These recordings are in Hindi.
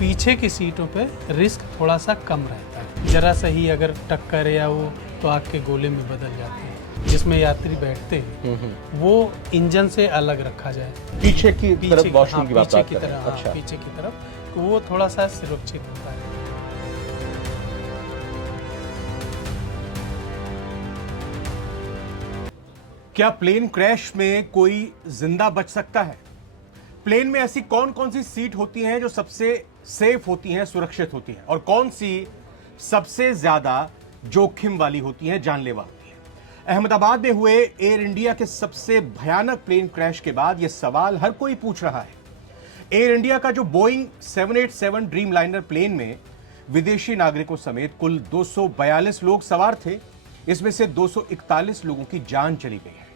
पीछे की सीटों पे रिस्क थोड़ा सा कम रहता है। ज़रा सा ही अगर टक्कर या वो तो आग के गोले में बदल जाते हैं। जिसमें यात्री बैठते हैं वो इंजन से अलग रखा जाए, पीछे की तरफ वॉशरूम की बात पीछे की कर रहे तरफ, हैं। अच्छा, पीछे की तरफ, तो वो थोड़ा सा सुरक्षित होता है। क्या प्लेन क्रैश में कोई जिंदा बच सकता है? प्लेन में ऐसी कौन कौन सी सीट होती हैं जो सबसे सेफ होती हैं, सुरक्षित होती हैं, और कौन सी सबसे ज्यादा जोखिम वाली होती हैं, जानलेवा होती हैं? अहमदाबाद में हुए एयर इंडिया के सबसे भयानक प्लेन क्रैश के बाद यह सवाल हर कोई पूछ रहा है। एयर इंडिया का जो बोइंग 787 ड्रीम लाइनर प्लेन में विदेशी नागरिकों समेत कुल 242 लोग सवार थे, इसमें से 241 लोगों की जान चली गई है।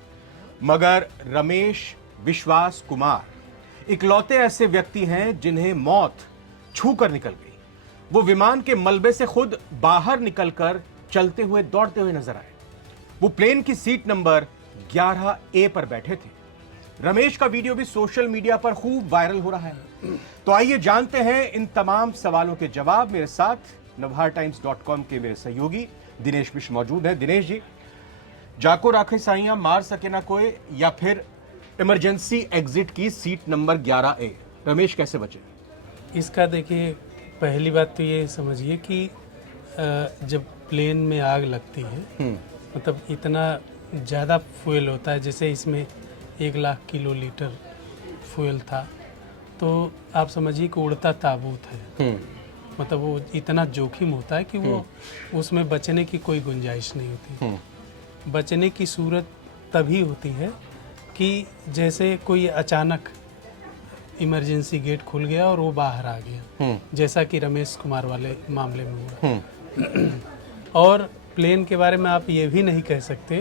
मगर रमेश विश्वास कुमार इकलौते ऐसे व्यक्ति हैं जिन्हें मौत छूकर निकल गई। वो विमान के मलबे से खुद बाहर निकलकर चलते हुए, दौड़ते हुए नजर आए। वो प्लेन की सीट नंबर 11A पर बैठे थे। रमेश का वीडियो भी सोशल मीडिया पर खूब वायरल हो रहा है। तो आइए जानते हैं इन तमाम सवालों के जवाब। मेरे साथ navhartimes.com के मेरे सहयोगी दिनेश मिश्र मौजूद हैं। दिनेश जी, जाको राखे साइयां मार सके ना कोई, या फिर इमरजेंसी एग्जिट की सीट नंबर 11A, रमेश कैसे बचे? इसका देखिए, पहली बात तो ये समझिए कि जब प्लेन में आग लगती है मतलब इतना ज़्यादा फ्यूल होता है, जैसे इसमें 1,00,000 किलोलीटर फ्यूल था, तो आप समझिए कि उड़ता ताबूत है। मतलब वो इतना जोखिम होता है कि वो उसमें बचने की कोई गुंजाइश नहीं होती। बचने की सूरत तभी होती है कि जैसे कोई अचानक इमरजेंसी गेट खुल गया और वो बाहर आ गया, जैसा कि रमेश कुमार वाले मामले में हुआ। और प्लेन के बारे में आप ये भी नहीं कह सकते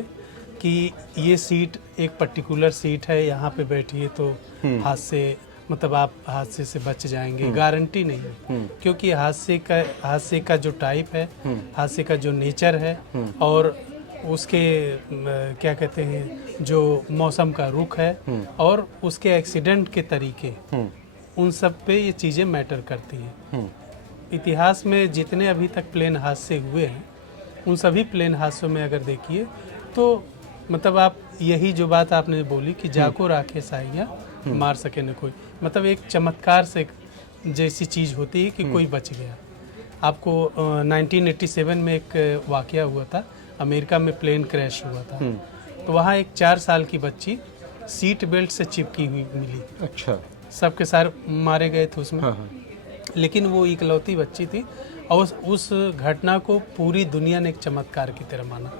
कि ये सीट एक पर्टिकुलर सीट है, यहाँ पे बैठिए तो हादसे मतलब आप हादसे से बच जाएंगे, गारंटी नहीं है। क्योंकि हादसे का जो टाइप है, हादसे का जो नेचर है, और उसके क्या कहते हैं जो मौसम का रुख है, और उसके एक्सीडेंट के तरीके, उन सब पे ये चीज़ें मैटर करती हैं। इतिहास में जितने अभी तक प्लेन हादसे हुए हैं, उन सभी प्लेन हादसों में अगर देखिए तो मतलब आप यही जो बात आपने बोली कि जाको राखे साइयां मार सके न कोई, मतलब एक चमत्कार से जैसी चीज़ होती है कि कोई बच गया। आपको 1987 में एक वाकया हुआ था, अमेरिका में प्लेन क्रैश हुआ था। तो वहाँ एक 4 साल की बच्ची सीट बेल्ट से चिपकी हुई मिली। अच्छा, सबके सारे मारे गए थे उसमें। लेकिन वो इकलौती बच्ची थी, और उस घटना को पूरी दुनिया ने एक चमत्कार की तरह माना।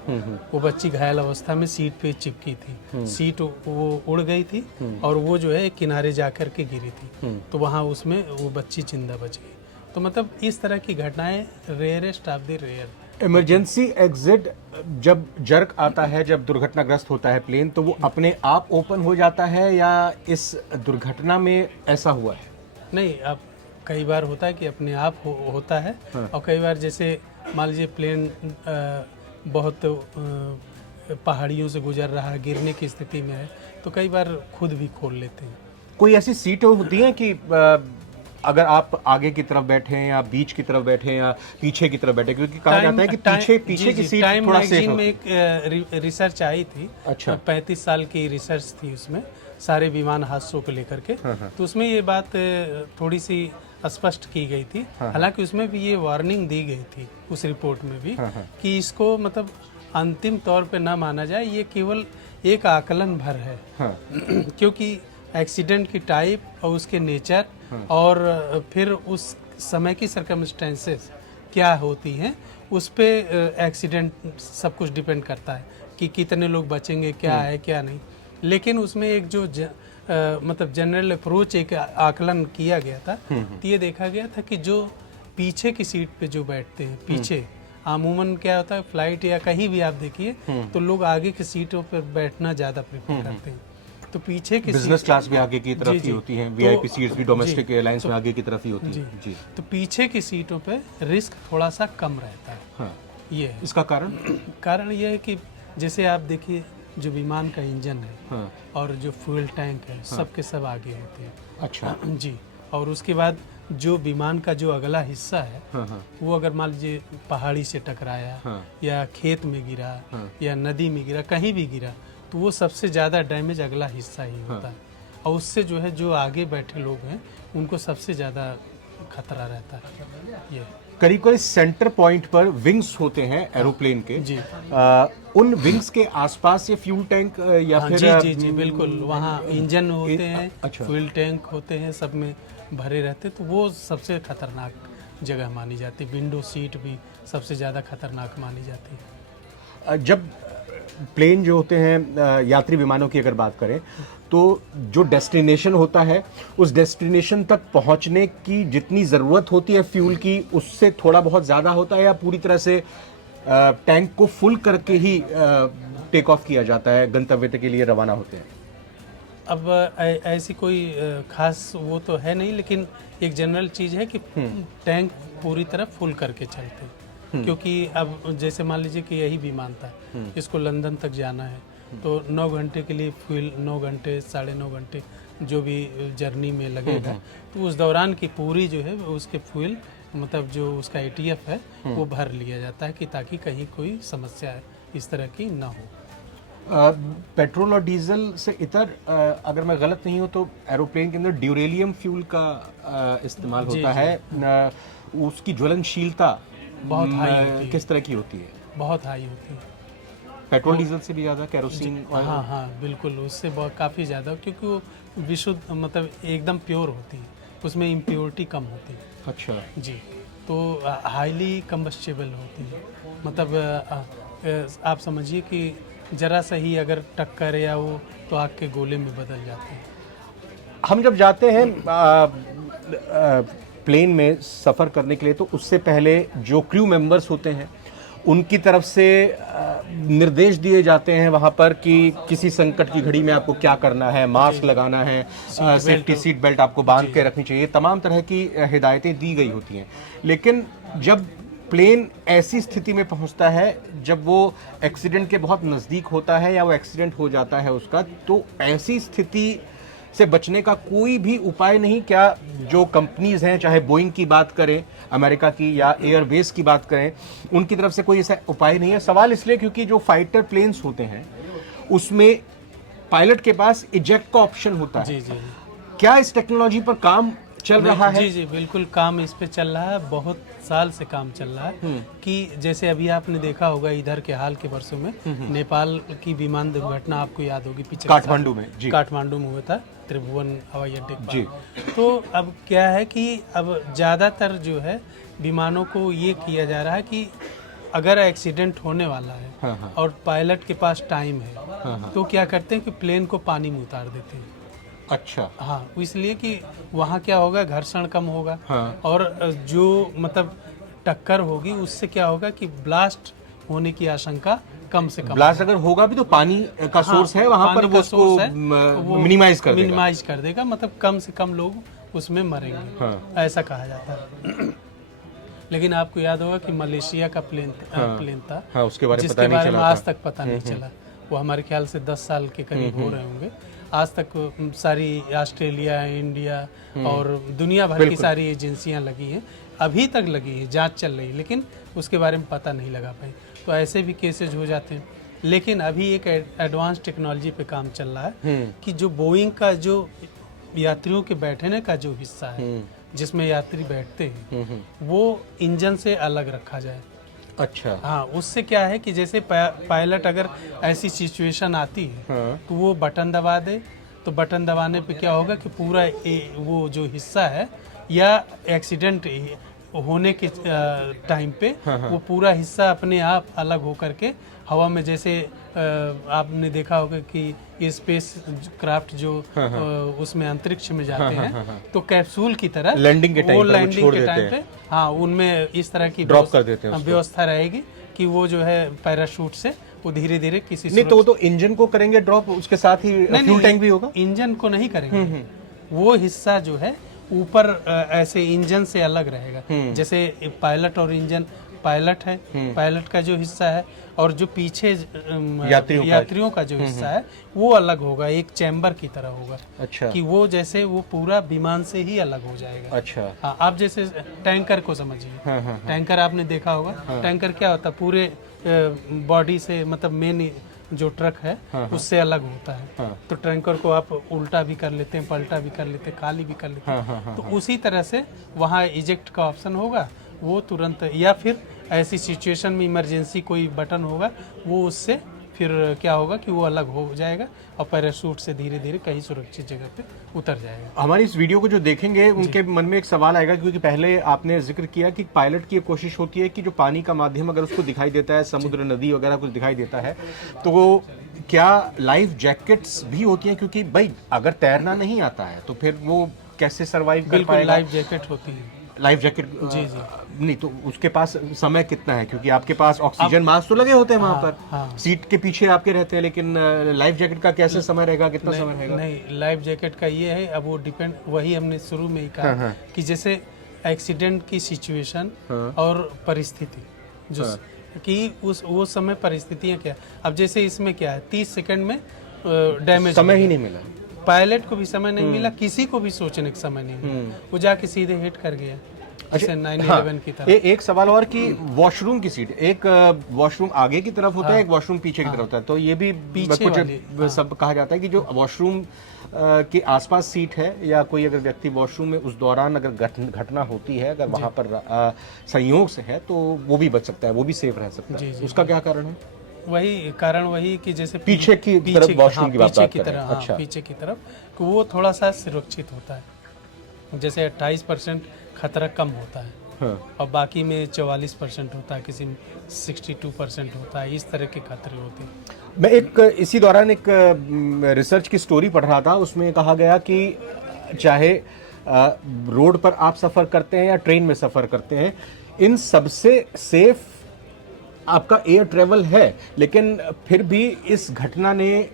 वो बच्ची घायल अवस्था में सीट पे चिपकी थी, सीट वो उड़ गई थी, और वो जो है किनारे जाकर के गिरी थी, तो वहाँ उसमें वो बच्ची जिंदा बच गई। तो मतलब इस तरह की घटनाएं rarest of the rare. Emergency exit जब जर्क आता है, जब दुर्घटनाग्रस्त होता है प्लेन, तो वो अपने आप ओपन हो जाता है या इस दुर्घटना में ऐसा हुआ है? नहीं, अब कई बार होता है कि अपने आप होता है, और कई बार जैसे मान लीजिए प्लेन बहुत पहाड़ियों से गुजर रहा है, गिरने की स्थिति में है, तो कई बार खुद भी खोल लेते हैं। कोई ऐसी सीटें होती हैं कि अगर आप आगे की तरफ बैठे हैं या बीच की तरफ बैठे हैं या पीछे की तरफ बैठे, क्योंकि कहा जाता है कि पीछे की सीट टाइम थोड़ा मैगजीन सेफ में होती है। एक रिसर्च आई थी। अच्छा। 35 साल की रिसर्च थी उसमें, सारे विमान हादसों को लेकर के। तो उसमें ये बात थोड़ी सी स्पष्ट की गई थी। हालांकि उसमें भी ये वार्निंग दी गई थी उस रिपोर्ट में भी, कि इसको मतलब अंतिम तौर पे ना माना जाए, ये केवल एक आकलन भर है। क्योंकि एक्सीडेंट की टाइप और उसके नेचर, और फिर उस समय की सर्कमस्टेंसेस क्या होती हैं, उस पे एक्सीडेंट सब कुछ डिपेंड करता है कि कितने लोग बचेंगे, क्या है क्या नहीं। लेकिन उसमें एक जो मतलब जनरल अप्रोच, एक आकलन किया गया था, तो ये देखा गया था कि जो पीछे की सीट पे जो बैठते हैं, पीछे अमूमन क्या होता है, फ्लाइट या कहीं भी आप देखिए तो लोग आगे की सीटों पर बैठना ज़्यादा प्रेफर करते हैं। तो पीछे की बिजनेस क्लास भी आगे की तरफ ही होती हैं, वीआईपी सीट्स भी डोमेस्टिक एयरलाइंस में आगे की तरफ ही होती हैं। जी। तो पीछे की सीटों पे रिस्क थोड़ा सा कम रहता है। ये है इसका कारण ये है कि जैसे आप देखिए जो विमान का इंजन है और जो फ्यूल टैंक है, सब के सब आगे होते हैं। अच्छा। जी। और उसके बाद जो विमान का जो अगला हिस्सा है वो अगर मान लीजिए पहाड़ी से टकराया या खेत में गिरा या नदी में गिरा, कहीं भी गिरा, तो वो सबसे ज़्यादा डैमेज अगला हिस्सा ही होता है। और उससे जो है जो आगे बैठे लोग हैं उनको सबसे ज़्यादा खतरा रहता है। ये करीब करीब सेंटर पॉइंट पर विंग्स होते हैं एरोप्लेन के जी। उन विंग्स के आसपास ये फ्यूल टैंक या हाँ, फिर जी जी जी बिल्कुल, वहाँ इंजन होते हैं, अच्छा। फ्यूल टैंक होते हैं, सब में भरे रहते, तो वो सबसे खतरनाक जगह मानी जाती है। विंडो सीट भी सबसे ज़्यादा खतरनाक मानी जाती है। जब प्लेन जो होते हैं यात्री विमानों की अगर बात करें तो जो डेस्टिनेशन होता है उस डेस्टिनेशन तक पहुंचने की जितनी ज़रूरत होती है फ्यूल की उससे थोड़ा बहुत ज़्यादा होता है, या पूरी तरह से टैंक को फुल करके ही टेक ऑफ किया जाता है, गंतव्य के लिए रवाना होते हैं? अब ऐसी कोई खास वो तो है नहीं, लेकिन एक जनरल चीज़ है कि टैंक पूरी तरह फुल करके चलते हैं। क्योंकि अब जैसे मान लीजिए कि यही विमान था, इसको लंदन तक जाना है, तो 9 घंटे के लिए फ्यूल, 9 घंटे 9.5 घंटे जो भी जर्नी में लगेगा, तो उस दौरान की पूरी जो है उसके फ्यूल मतलब जो उसका ATF है वो भर लिया जाता है कि ताकि कहीं कोई समस्या इस तरह की ना हो। पेट्रोल और डीजल से इतर अगर मैं गलत नहीं हूँ तो एरोप्लेन के अंदर ड्यूरेलियम फ्यूल का इस्तेमाल होता है। उसकी ज्वलनशीलता बहुत हाई होती है। किस तरह की होती है? बहुत हाई होती है, पेट्रोल डीजल से भी ज़्यादा, केरोसिन ऑयल? हाँ हाँ बिल्कुल, उससे बहुत काफ़ी ज़्यादा, क्योंकि वो विशुद्ध मतलब एकदम प्योर होती है, उसमें इम्प्योरिटी कम होती है। अच्छा जी, तो हाईली कम्बस्टेबल होती है, मतलब आप समझिए कि ज़रा सा ही अगर टक्कर या वो तो आग के गोले में बदल जाते हैं। हम जब जाते हैं प्लेन में सफ़र करने के लिए तो उससे पहले जो क्रू मेंबर्स होते हैं उनकी तरफ से निर्देश दिए जाते हैं वहाँ पर कि किसी संकट की घड़ी में आपको क्या करना है, मास्क लगाना है, सेफ्टी सीट बेल्ट आपको बांध के रखनी चाहिए, तमाम तरह की हिदायतें दी गई होती हैं। लेकिन जब प्लेन ऐसी स्थिति में पहुंचता है जब वो एक्सीडेंट के बहुत नज़दीक होता है या वो एक्सीडेंट हो जाता है उसका, तो ऐसी स्थिति से बचने का कोई भी उपाय नहीं? क्या जो कंपनीज हैं, चाहे बोइंग की बात करें अमेरिका की या एयरबेस की बात करें, उनकी तरफ से कोई ऐसा उपाय नहीं है? सवाल इसलिए क्योंकि जो फाइटर प्लेन्स होते हैं उसमें पायलट के पास इजेक्ट का ऑप्शन होता है। जी जी, क्या इस टेक्नोलॉजी पर काम चल रहा है? जी जी बिल्कुल, काम इस पे चल रहा है, बहुत साल से काम चल रहा है। कि जैसे अभी आपने देखा होगा इधर के हाल के वर्षों में नेपाल की विमान दुर्घटना आपको याद होगी, पीछे काठमांडू में, जी काठमांडू में हुआ था, त्रिभुवन हवाई अड्डे जी। तो अब क्या है कि अब ज़्यादातर जो है विमानों को ये किया जा रहा है कि अगर एक्सीडेंट होने वाला है और पायलट के पास टाइम है तो क्या करते हैं कि प्लेन को पानी में उतार देते हैं। अच्छा, हाँ, इसलिए कि वहाँ क्या होगा, घर्षण कम होगा। हाँ। और जो मतलब टक्कर होगी उससे क्या होगा कि ब्लास्ट होने की आशंका कम से कम। ब्लास्ट अगर होगा भी तो पानी का सोर्स है वहां पर, वो उसको मिनिमाइज कर देगा, मतलब कम से कम लोग उसमें मरेंगे। हाँ। ऐसा कहा जाता है। लेकिन आपको याद होगा कि मलेशिया का प्लेन था, हाँ, उसके बारे जिसके बारे में आज तक पता नहीं हम्म। चला। वो हमारे ख्याल से 10 साल के करीब हो रहे होंगे। आज तक सारी ऑस्ट्रेलिया, इंडिया और दुनिया भर की सारी एजेंसियां लगी हैं, अभी तक लगी है, जांच चल रही है, लेकिन उसके बारे में पता नहीं लगा पाई। तो ऐसे भी केसेज हो जाते हैं। लेकिन अभी एक एडवांस टेक्नोलॉजी पे काम चल रहा है कि जो बोइंग का जो यात्रियों के बैठने का जो हिस्सा है जिसमें यात्री बैठते हैं वो इंजन से अलग रखा जाए। अच्छा, हाँ, उससे क्या है कि जैसे पायलट अगर ऐसी सिचुएशन आती है तो वो बटन दबा दे, तो बटन दबाने पे क्या होगा कि पूरा वो जो हिस्सा है या एक्सीडेंट होने के टाइम पे वो पूरा हिस्सा अपने आप अलग हो करके हवा में, जैसे आपने देखा होगा कि ये स्पेस क्राफ्ट जो उसमें अंतरिक्ष में जाते हैं तो कैप्सूल की तरह लैंडिंग के टाइम पे हाँ उनमें इस तरह की ड्रॉप कर देते हैं, व्यवस्था रहेगी कि वो जो है पैराशूट से वो धीरे धीरे किसी नहीं तो वो तो इंजन को करेंगे ड्रॉप, उसके साथ ही फ्यूल टैंक भी होगा। इंजन को नहीं करेंगे, वो हिस्सा जो है ऊपर ऐसे इंजन से अलग रहेगा। जैसे पायलट और इंजन, पायलट है, पायलट का जो हिस्सा है और जो पीछे यात्रियों का जो हिस्सा है वो अलग होगा, एक चैम्बर की तरह होगा। अच्छा। कि वो जैसे वो पूरा विमान से ही अलग हो जाएगा। अच्छा। हाँ, आप जैसे टैंकर को समझिए। हाँ। टैंकर आपने देखा होगा। टैंकर क्या होता है, पूरे बॉडी से, मतलब मेन जो ट्रक है उससे अलग होता है। तो टैंकर को आप उल्टा भी कर लेते हैं, पलटा भी कर लेते हैं, खाली भी कर लेते हैं। तो उसी तरह से वहाँ इजेक्ट का ऑप्शन होगा, वो तुरंत, या फिर ऐसी सिचुएशन में इमरजेंसी कोई बटन होगा, वो उससे फिर क्या होगा कि वो अलग हो जाएगा और पैराशूट से धीरे धीरे कहीं सुरक्षित जगह पे उतर जाएगा। हमारी इस वीडियो को जो देखेंगे उनके मन में एक सवाल आएगा, क्योंकि पहले आपने जिक्र किया कि पायलट की कोशिश होती है कि जो पानी का माध्यम अगर उसको दिखाई देता है, समुद्र, नदी वगैरह कुछ दिखाई देता है, तो क्या लाइफ जैकेट्स भी होती हैं? क्योंकि भाई अगर तैरना नहीं आता है तो फिर वो कैसे सर्वाइव कर बिल्कुल पाएगा? लाइफ जैकेट होती है। Life jacket? जी जी। नहीं तो उसके पास समय कितना है? क्योंकि आपके पास ऑक्सीजन मास्क तो लगे होते हैं वहां पर, सीट के पीछे आपके रहते हैं, लेकिन लाइफ जैकेट का कैसे समय रहेगा, कितना समय रहेगा? नहीं, लाइफ जैकेट का ये है, अब वो डिपेंड, वही हमने शुरू में ही कहा कि जैसे एक्सीडेंट की सिचुएशन और परिस्थिति जो कि वो समय परिस्थितियां क्या, अब जैसे इसमें क्या है, 30 सेकंड में डैमेज, समय ही नहीं मिला, पायलट को भी समय नहीं मिला, किसी को भी सोचने का समय नहीं मिला, वो जाके सीधे हिट कर गया। अच्छा, 9/11 की तरह। एक सवाल और कि वॉशरूम की सीट, एक वॉशरूम आगे की तरफ होता है, एक वॉशरूम पीछे की तरफ होता है, तो ये भी पीछे कुछ सब कहा जाता है कि जो वॉशरूम के आसपास सीट है, या कोई अगर व्यक्ति वॉशरूम में उस दौरान अगर घटना होती है, अगर वहां पर संयोग से है, तो वो भी बच सकता है, वो भी सेफ रह सकता है। उसका क्या कारण है? वही कारण, वही कि जैसे पीछे की तरफ वॉशरूम की बात की तरह, अच्छा, पीछे की तरफ, तो वो थोड़ा सा सुरक्षित होता है। जैसे 28% खतरा कम होता है और बाकी में 44% होता है, किसी में 62% होता है, इस तरह के खतरे होते हैं। मैं इसी दौरान एक रिसर्च की स्टोरी पढ़ रहा था, उसमें कहा गया कि चाहे रोड पर आप सफ़र करते हैं या ट्रेन में सफ़र करते हैं, इन सबसे सेफ आपका एयर ट्रेवल है, लेकिन फिर भी इस घटना ने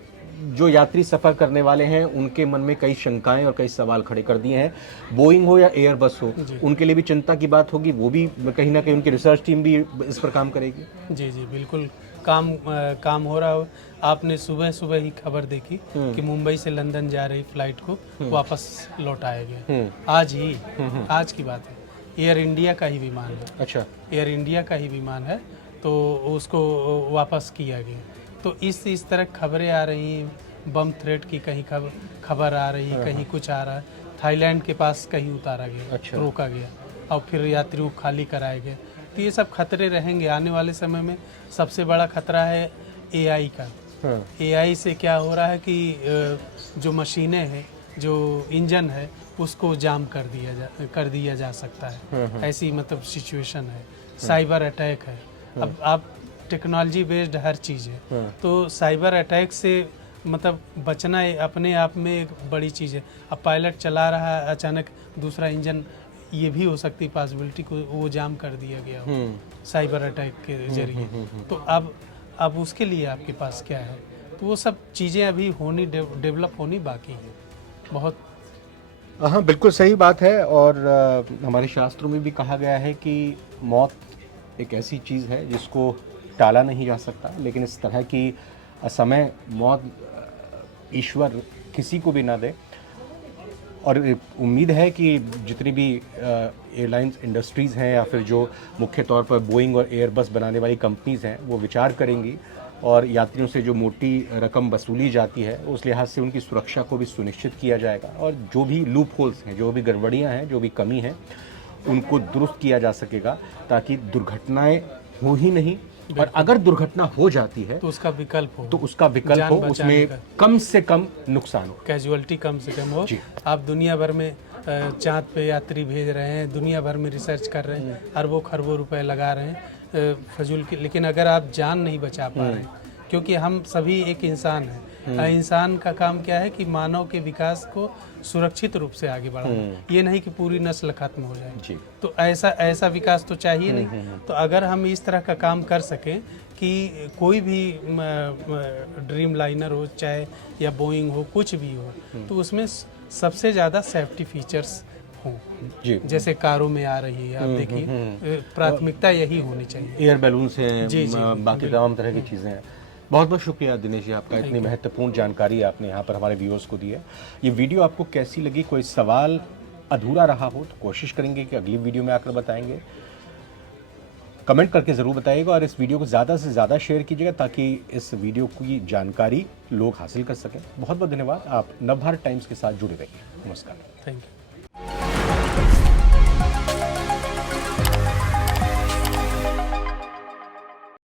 जो यात्री सफर करने वाले हैं उनके मन में कई शंकाएं और कई सवाल खड़े कर दिए हैं। बोइंग हो या एयरबस हो, उनके लिए भी चिंता की बात होगी, वो भी कहीं ना कहीं उनकी रिसर्च टीम भी इस पर काम करेगी। जी जी, बिल्कुल काम हो रहा हो। आपने सुबह सुबह ही खबर देखी कि मुंबई से लंदन जा रही फ्लाइट को वापस लौटाया गया, आज की बात है। एयर इंडिया का ही विमान है। अच्छा, एयर इंडिया का ही विमान है, तो उसको वापस किया गया। तो इस तरह खबरें आ रही हैं, बम थ्रेट की कहीं खबर आ रही है, कहीं कुछ आ रहा है। थाईलैंड के पास कहीं उतारा गया, रोका गया और फिर यात्रियों को खाली कराए गए। तो ये सब खतरे रहेंगे आने वाले समय में। सबसे बड़ा खतरा है एआई का। एआई से क्या हो रहा है कि जो मशीनें हैं, जो इंजन है, उसको जाम कर दिया जा सकता है। ऐसी मतलब सिचुएशन है। साइबर अटैक है। अब आप टेक्नोलॉजी बेस्ड हर चीज़ है, तो साइबर अटैक से मतलब बचना अपने आप में एक बड़ी चीज़ है। अब पायलट चला रहा है, अचानक दूसरा इंजन, ये भी हो सकती है पॉसिबिलिटी को वो जाम कर दिया गया हो साइबर अटैक के जरिए। तो अब उसके लिए आपके पास क्या है? तो वो सब चीज़ें अभी डेवलप होनी बाकी है बहुत। हाँ, बिल्कुल सही बात है। और हमारे शास्त्रों में भी कहा गया है कि मौत एक ऐसी चीज़ है जिसको टाला नहीं जा सकता, लेकिन इस तरह की असमय मौत ईश्वर किसी को भी ना दे। और उम्मीद है कि जितनी भी एयरलाइंस इंडस्ट्रीज़ हैं, या फिर जो मुख्य तौर पर बोइंग और एयरबस बनाने वाली कंपनीज़ हैं, वो विचार करेंगी और यात्रियों से जो मोटी रकम वसूली जाती है उस लिहाज से उनकी सुरक्षा को भी सुनिश्चित किया जाएगा। और जो भी लूप होल्स हैं, जो भी गड़बड़ियाँ हैं, जो भी कमी है, उनको दुरुस्त किया जा सकेगा, ताकि दुर्घटनाएं हो ही नहीं, और अगर दुर्घटना हो जाती है तो उसका विकल्प हो, उसमें कम से कम नुकसान हो, कैजुअलिटी कम से कम हो। आप दुनिया भर में चांद पे यात्री भेज रहे हैं, दुनिया भर में रिसर्च कर रहे हैं, अरबों खरबों रुपए लगा रहे हैं फजूल की, लेकिन अगर आप जान नहीं बचा पा रहे हैं, क्योंकि हम सभी एक इंसान हैं। इंसान का काम क्या है कि मानव के विकास को सुरक्षित रूप से आगे बढ़ाना, ये नहीं कि पूरी नस्ल खत्म हो जाए। तो ऐसा विकास तो चाहिए नहीं। तो अगर हम इस तरह का काम कर सकें कि कोई भी ड्रीम लाइनर हो, चाहे या बोइंग हो, कुछ भी हो, तो उसमें सबसे ज़्यादा सेफ्टी फीचर्स हों, जी। जैसे कारों में आ रही है, आप देखिए प्राथमिकता यही होनी चाहिए। एयर बैलून से जी, जी, बाकी तमाम तरह की चीज़ें हैं। बहुत बहुत शुक्रिया दिनेश जी आपका, इतनी महत्वपूर्ण जानकारी आपने यहाँ पर हमारे व्यूअर्स को दी है। ये वीडियो आपको कैसी लगी? कोई सवाल अधूरा रहा हो तो कोशिश करेंगे कि अगली वीडियो में आकर बताएंगे। कमेंट करके ज़रूर बताइएगा और इस वीडियो को ज़्यादा से ज़्यादा शेयर कीजिएगा ताकि इस वीडियो की जानकारी लोग हासिल कर सकें। बहुत बहुत धन्यवाद। आप नवभारत टाइम्स के साथ जुड़े रहिए। नमस्कार। Thank you.